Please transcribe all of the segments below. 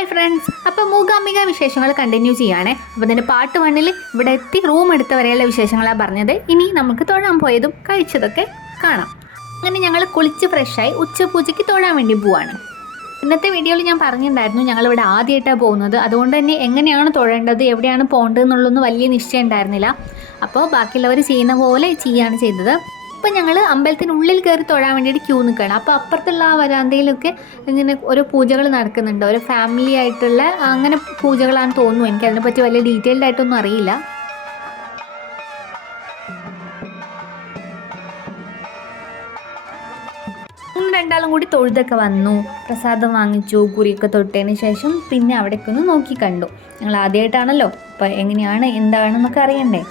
Hi friends അപ്പോൾ മൂകാംബിക വിശേഷങ്ങൾ continue ചെയ്യാണ് അപ്പോൾ ഇതിന്റെ പാട്ട് വണ്ണിൽ ഇവിടെ എത്തി റൂം എടുത്തവരെയുള്ള വിശേഷങ്ങളാണ് പറഞ്ഞത്. ഇനി നമുക്ക് തൊഴാൻ പോയതും കഴിച്ചതൊക്കെ കാണാം. അങ്ങനെ ഞങ്ങൾ കുളിച്ച് ഫ്രഷായി ഉച്ചപൂജയ്ക്ക് തൊഴാൻ വേണ്ടി പോവാണ്. ഇന്നത്തെ വീഡിയോയിൽ ഞാൻ പറഞ്ഞിട്ടുണ്ടായിരുന്നു ഞങ്ങളിവിടെ ആദ്യമായിട്ടാണ് പോകുന്നത്. അതുകൊണ്ട് തന്നെ എങ്ങനെയാണ് തൊഴേണ്ടത് എവിടെയാണ് പോകേണ്ടത് എന്നുള്ളൊന്നും വലിയ നിശ്ചയം ഉണ്ടായിരുന്നില്ല. അപ്പോൾ ബാക്കിയുള്ളവർ ചെയ്യുന്ന പോലെ ചെയ്യാണ് ചെയ്തത്. ഇപ്പം ഞങ്ങൾ അമ്പലത്തിനുള്ളിൽ കയറി തൊഴാൻ വേണ്ടിയിട്ട് ക്യൂ നിൽക്കുകയാണ് അപ്പോൾ അപ്പുറത്തുള്ള ആ വരാന്തയിലൊക്കെ ഇങ്ങനെ ഓരോ പൂജകൾ നടക്കുന്നുണ്ട്. ഒരു ഫാമിലി ആയിട്ടുള്ള അങ്ങനെ പൂജകളാണ് തോന്നുന്നു. എനിക്ക് അതിനെപ്പറ്റി വലിയ ഡീറ്റെയിൽഡ് ആയിട്ടൊന്നും അറിയില്ല. രണ്ടാളും കൂടി തൊഴുതൊക്കെ വന്നു. പ്രസാദം വാങ്ങിച്ചു കുറിയൊക്കെ തൊട്ടതിന് ശേഷം പിന്നെ അവിടേക്കൊന്ന് നോക്കി കണ്ടു. ഞങ്ങൾ ആദ്യമായിട്ടാണല്ലോ അപ്പോൾ എങ്ങനെയാണ് എന്താണെന്നൊക്കെ അറിയണ്ടേ?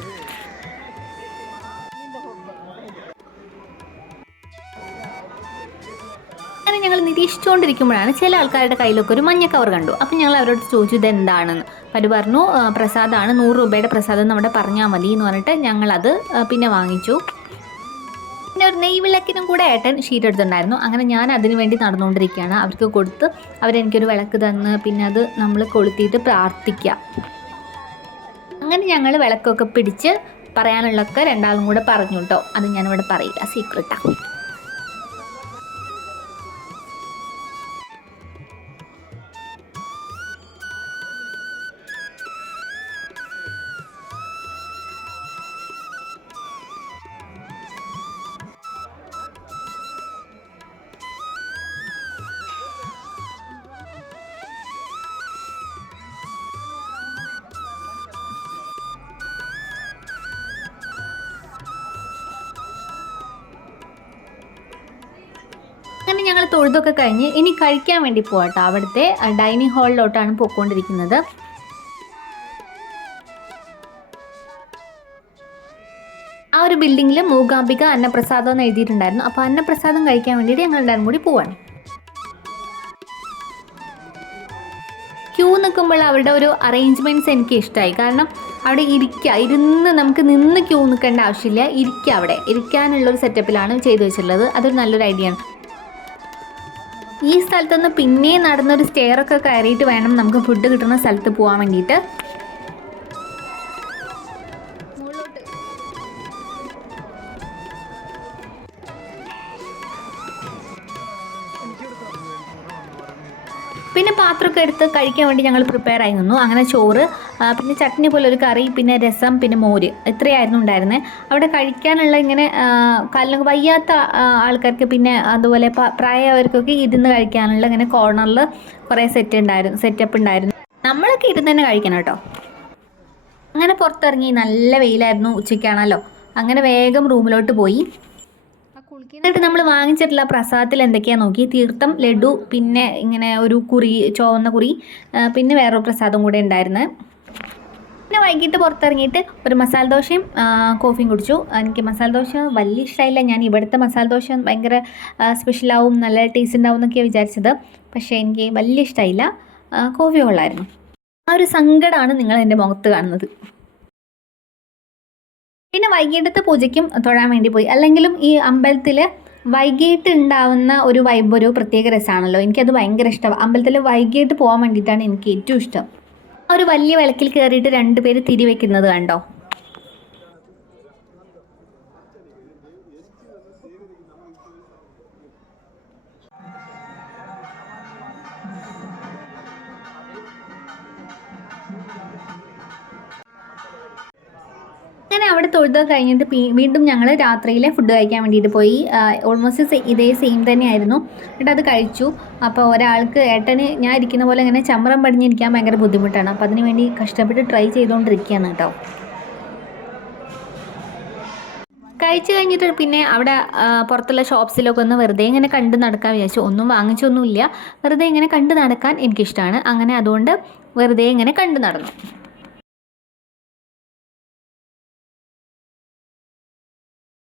അങ്ങനെ ഞങ്ങൾ നിരീക്ഷിച്ചുകൊണ്ടിരിക്കുമ്പോഴാണ് ചില ആൾക്കാരുടെ കയ്യിലൊക്കെ ഒരു മഞ്ഞ കവർ കണ്ടു. അപ്പം ഞങ്ങൾ അവരോട് ചോദിച്ചു ഇത് എന്താണെന്ന് അപ്പം അവർ പറഞ്ഞു "ആ, പ്രസാദമാണ് നൂറ് രൂപയുടെ പ്രസാദം അവിടെ പറഞ്ഞാൽ മതി എന്ന് പറഞ്ഞിട്ട് ഞങ്ങളത് പിന്നെ വാങ്ങിച്ചു. പിന്നെ ഒരു നെയ് വിളക്കിനും കൂടെ ഏട്ടൻ ഷീറ്റ് എടുത്തിട്ടുണ്ടായിരുന്നു. അങ്ങനെ ഞാൻ അതിനു വേണ്ടി നടന്നുകൊണ്ടിരിക്കുകയാണ്. അവർക്ക് കൊടുത്ത് അവരെനിക്കൊരു വിളക്ക് തന്ന് പിന്നെ അത് നമ്മൾ കൊളുത്തിയിട്ട് പ്രാർത്ഥിക്കാം. അങ്ങനെ ഞങ്ങൾ വിളക്കൊക്കെ പിടിച്ച് പറയാനുള്ളതൊക്കെ രണ്ടാളും കൂടെ പറഞ്ഞു കേട്ടോ. അത് ഞാനിവിടെ പറയില്ല സീക്രട്ടാണ് അങ്ങനെ ഞങ്ങൾ തൊഴുതൊക്കെ കഴിഞ്ഞ് ഇനി കഴിക്കാൻ വേണ്ടി പോകട്ടോ അവിടുത്തെ ഡൈനിങ് ഹാളിലോട്ടാണ് പോയിക്കൊണ്ടിരിക്കുന്നത് ആ ഒരു ബിൽഡിങ്ങിൽ മൂകാംബിക അന്നപ്രസാദം എന്ന് എഴുതിയിട്ടുണ്ടായിരുന്നു. അപ്പോൾ അന്നപ്രസാദം കഴിക്കാൻ വേണ്ടിയിട്ട് ഞങ്ങൾ എല്ലാവരും കൂടി പോവാണ്. ക്യൂ നിൽക്കുമ്പോൾ അവരുടെ ഒരു അറേഞ്ച്മെന്റ്സ് എനിക്ക് ഇഷ്ടമായി കാരണം അവിടെ ഇരിക്കുക ഇരുന്ന് നമുക്ക് നിന്ന് ക്യൂ നിൽക്കേണ്ട ആവശ്യമില്ല. ഇരിക്കുക അവിടെ. ഇരിക്കാനുള്ളൊരു സെറ്റപ്പിലാണ് ചെയ്തു വെച്ചിട്ടുള്ളത്. അതൊരു നല്ലൊരു ഐഡിയ ആണ്. ഈ സ്ഥലത്തുനിന്ന് പിന്നെ നടന്നൊരു സ്റ്റെയറൊക്കെ കയറിയിട്ട് വേണം നമുക്ക് ഫുഡ് കിട്ടുന്ന സ്ഥലത്ത് പോകാൻ വേണ്ടിയിട്ട്. പിന്നെ പാത്രമൊക്കെ എടുത്ത് കഴിക്കാൻ വേണ്ടി ഞങ്ങൾ പ്രിപ്പയർ ആയി നിന്നു അങ്ങനെ ചോറ് പിന്നെ ചട്നി പോലെ ഒരു കറി പിന്നെ രസം പിന്നെ മോര് ഇത്രയായിരുന്നു ഉണ്ടായിരുന്നത് അവിടെ കഴിക്കാനുള്ള ഇങ്ങനെ കാലിന് വയ്യാത്ത ആൾക്കാർക്ക് പിന്നെ അതുപോലെ പ്രായമായവർക്കൊക്കെ ഇരുന്ന് കഴിക്കാനുള്ള ഇങ്ങനെ കോർണറിൽ കുറേ സെറ്റ് ഉണ്ടായിരുന്നു സെറ്റപ്പ് ഉണ്ടായിരുന്നു. നമ്മളൊക്കെ ഇരുന്ന് തന്നെ കഴിക്കണം കേട്ടോ. അങ്ങനെ പുറത്തിറങ്ങി നല്ല വെയിലായിരുന്നു ഉച്ചയ്ക്കാണല്ലോ. അങ്ങനെ വേഗം റൂമിലോട്ട് പോയി. എന്നിട്ട് നമ്മൾ വാങ്ങിച്ചിട്ടുള്ള പ്രസാദത്തിൽ എന്തൊക്കെയാ നോക്കി? തീർത്ഥം ലഡു പിന്നെ ഇങ്ങനെ ഒരു കുറി ചുവന്ന കുറി പിന്നെ വേറൊരു പ്രസാദം കൂടെ ഉണ്ടായിരുന്നു. പിന്നെ വൈകിട്ട് പുറത്തിറങ്ങിയിട്ട് ഒരു മസാല ദോശയും കോഫിയും കുടിച്ചു. എനിക്ക് മസാല ദോശ വലിയ ഇഷ്ടമായില്ല. ഞാൻ ഇവിടുത്തെ മസാല ദോശ ഭയങ്കര സ്പെഷ്യലാവും നല്ല ടേസ്റ്റ് ഉണ്ടാവും എന്നൊക്കെയാണ് വിചാരിച്ചത്. പക്ഷേ എനിക്ക് വലിയ ഇഷ്ടമായില്ല. കോഫി കൊള്ളായിരുന്നു. ആ ഒരു സങ്കടമാണ് നിങ്ങൾ എന്റെ മുഖത്ത് കാണുന്നത്. പിന്നെ വൈകിട്ടത്തെ പൂജയ്ക്കും തൊഴാൻ വേണ്ടി പോയി. അല്ലെങ്കിലും ഈ അമ്പലത്തിൽ വൈകിട്ട് ഉണ്ടാവുന്ന ഒരു വൈബ് ഒരു പ്രത്യേക രസമാണല്ലോ എനിക്കത് ഭയങ്കര ഇഷ്ടമാണ് അമ്പലത്തിൽ വൈകിട്ട് പോകാൻ വേണ്ടിയിട്ടാണ് എനിക്ക് ഏറ്റവും ഇഷ്ടം. ആ ഒരു വലിയ വിളക്കിൽ കയറിയിട്ട് രണ്ടുപേര് തിരി വെക്കുന്നത് കണ്ടോ? അങ്ങനെ അവിടെ തൊഴുതൊക്കെ കഴിഞ്ഞിട്ട് വീണ്ടും ഞങ്ങൾ രാത്രിയിലെ ഫുഡ് കഴിക്കാൻ വേണ്ടിയിട്ട് പോയി. ഓൾമോസ്റ്റ് ഇതേ സെയിം തന്നെയായിരുന്നു. എന്നിട്ട് അത് കഴിച്ചു. അപ്പോൾ ഒരാൾക്ക് ഏട്ടന് ഞാൻ ഇരിക്കുന്ന പോലെ ഇങ്ങനെ ചമ്രം പടിഞ്ഞിരിക്കാൻ ഭയങ്കര ബുദ്ധിമുട്ടാണ്. അപ്പോൾ അതിന് വേണ്ടി കഷ്ടപ്പെട്ട് ട്രൈ ചെയ്തുകൊണ്ടിരിക്കുകയാണ് കേട്ടോ. കഴിച്ചു കഴിഞ്ഞിട്ട് പിന്നെ അവിടെ പുറത്തുള്ള ഷോപ്സിലൊക്കെ ഒന്ന് വെറുതെ ഇങ്ങനെ കണ്ട് നടക്കാൻ വിചാരിച്ചു. ഒന്നും വാങ്ങിച്ചൊന്നുമില്ല. വെറുതെ ഇങ്ങനെ കണ്ട് നടക്കാൻ എനിക്കിഷ്ടമാണ് അങ്ങനെ അതുകൊണ്ട് വെറുതെ ഇങ്ങനെ കണ്ട് നടന്നു.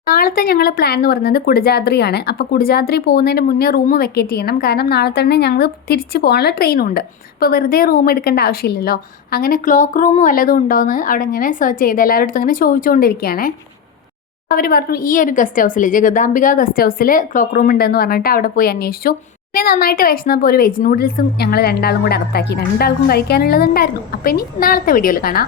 നാളത്തെ ഞങ്ങൾ പ്ലാൻ എന്ന് പറയുന്നത് കുടജാദ്രിയാണ്. അപ്പോൾ കുടജാദ്രി പോകുന്നതിന് മുന്നേ റൂം വെക്കേറ്റ് ചെയ്യണം. കാരണം നാളെ തന്നെ ഞങ്ങൾ തിരിച്ച് പോകാനുള്ള ട്രെയിനുണ്ട് അപ്പോൾ വെറുതെ റൂം എടുക്കേണ്ട ആവശ്യമില്ലല്ലോ. അങ്ങനെ ക്ലോക്ക് റൂം വല്ലതും ഉണ്ടോയെന്ന് അവിടെ ഇങ്ങനെ സെർച്ച് ചെയ്ത് എല്ലാവരുടെ അടുത്തും ഇങ്ങനെ ചോദിച്ചുകൊണ്ടിരിക്കുകയാണേ. അവർ പറഞ്ഞു ഈ ഒരു ഗസ്റ്റ് ഹൗസിൽ ജഗദാംബിക ഗസ്റ്റ് ഹൗസിൽ ക്ലോക്ക് റൂം ഉണ്ടെന്ന് പറഞ്ഞിട്ട് അവിടെ പോയി അന്വേഷിച്ചു. പിന്നെ നന്നായിട്ട് വിശന്നപ്പോൾ ഒരു വെജ് നൂഡിൽസും ഞങ്ങൾ രണ്ടാളും കൂടെ അകത്താക്കി. രണ്ടാൾക്കും കഴിക്കാനുള്ളതുണ്ടായിരുന്നു അപ്പോൾ ഇനി നാളത്തെ വീഡിയോയിൽ കാണാം.